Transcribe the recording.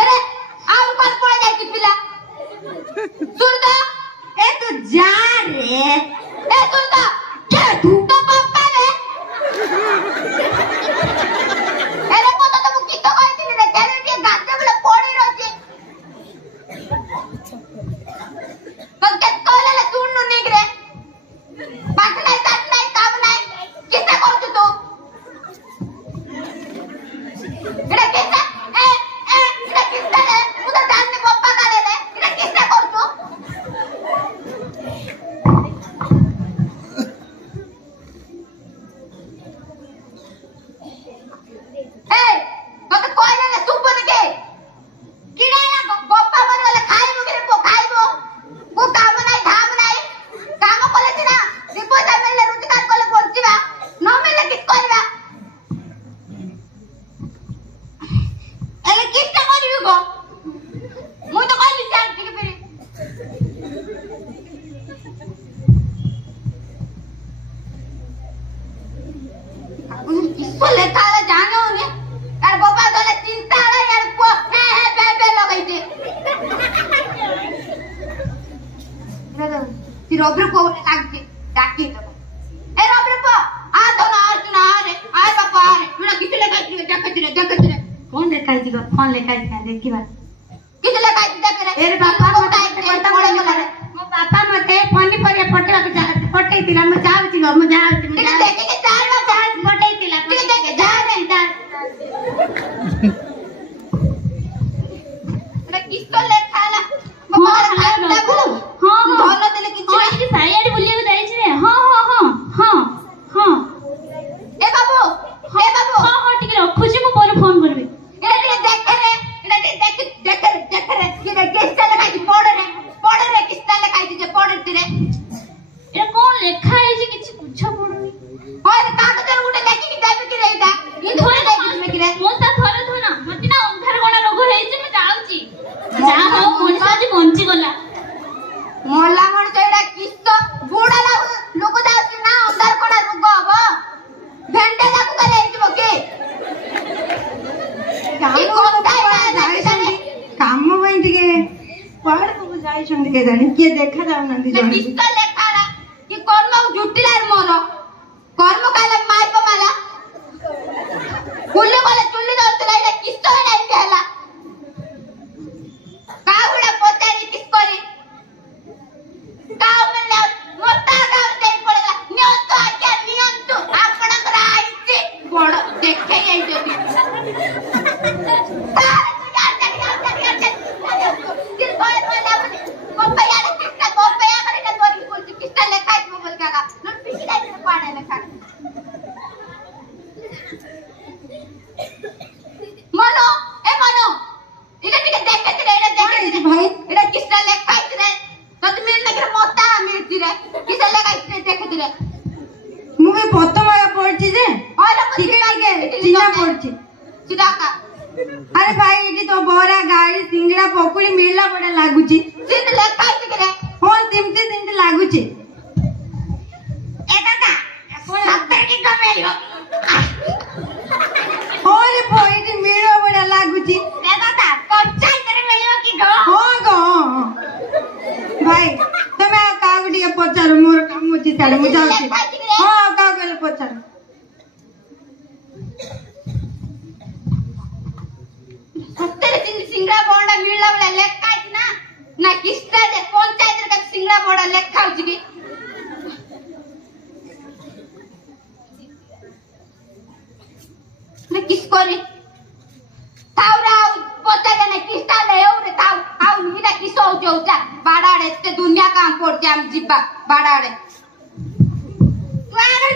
अरे आउ कौन पड़ जाए कि पिला सुन तो ए तू जा रे ए सुन तो क्या तू तो पापा रे अरे को तो तुम कितो कहथिले रे केले के गाते बले पड़ी रहची बस के कोले सुन नु निकरे बात नहीं साथ नहीं काम नहीं किसे करछु तू इडा किसे इडा किसे रे उधर जानने पप्पा काले रे इडा किसे करछु ए तो कोई रे सुपन के किडा ना पप्पा मरे वाला खाइबो के को खाइबो को काम नहीं धाम नहीं काम करे ना दीपो जा मिलले रोजगार कोले पहुंचीबा न मिलले किस करबा एले किसटा करबी गो मु तो कहली चार ठीक फेरे किसको लेखा है जानो ने यार बाबा दोले चिंता है यार को है बे लगाइते ती रोब्र को लागते डाकी तो ए रोब्र को आ तो ना रे आ बापा रे मेरा किस लेखा देखत रे कौन लेखा है कौन लेखा है देखिबा किस लेखा है देख रे ए बापा मते पड़ता पड़े रे मो पापा मते फनी परिया पटेला के पटेई तिला म जाउची गो म जाउची देखि के चार बार पटेई तिला ठीक है जा रे रे किसको लेखा ला धन देले किछ नहीं साइड बुलिए को जाई छे हां ए बाबू हां ठीक रखु छी मो पर फोन करबी ए देख रे देख रे कि रे किसता लगाई पड़ रे किसता लगाई जे पड़ रे ए कोन लेखा है जे किछ पूछा पड़ुनी और कागज रे उडे लेखि कि देबे कि रे इटा इ थोड़े देबे कि रे मोता थोरे थोना मति ना अंधार कोना रोग हेइ जे म जाउची जा हो मोनसा जी पहुंची गला मोला मन चैडा किस्तो बुडा लोक जाउची ना अंधार कोना रोग हबो भेंडे लागू करे हिजबो के काम वही टिके पहाड़ को जाई छन के जानी के देखा जाउ नंदी जणी किस्तो लेखाला कि कर्म जुटिलार मोर कर्म काला मार पमाला कुल्ले वाले चुल्ली दलतला इला किस्तो नाही केला काउडा पोतानी किस करी काउ में मोटा गाव देई पड़ला नियंतो आज्ञा नियंतो आपणकर आइते बड़ देखे आई जदी अरे भाई इटी तो बोरा गाड़ी सिंगड़ा पकोड़ी मिलला बड़ा लागुची सिंध लेखा है कि रे हो सिमती लागुची ए दादा 70 की कमेलियो और पोइटी मिलो बड़ा लागुची ए दादा कच्चा इतरे मिलियो कि गो हो भाई तमे कागडी पचार मोर काम होची ताले मु जाउची हां कागले पचार सत्तर दिन सिंगड़ा बोंडा मिलला वाला लेखा है ना किस्ता दे पंचायत का सिंगड़ा बोंडा लेखा होची की ने किस करे तावरा पता ने किस्ता ले रे ताव आउ निदा किसो जोचा बाडाड़े ते दुनिया काम पड़ जाम जिब्बा बाडाड़े तू अगर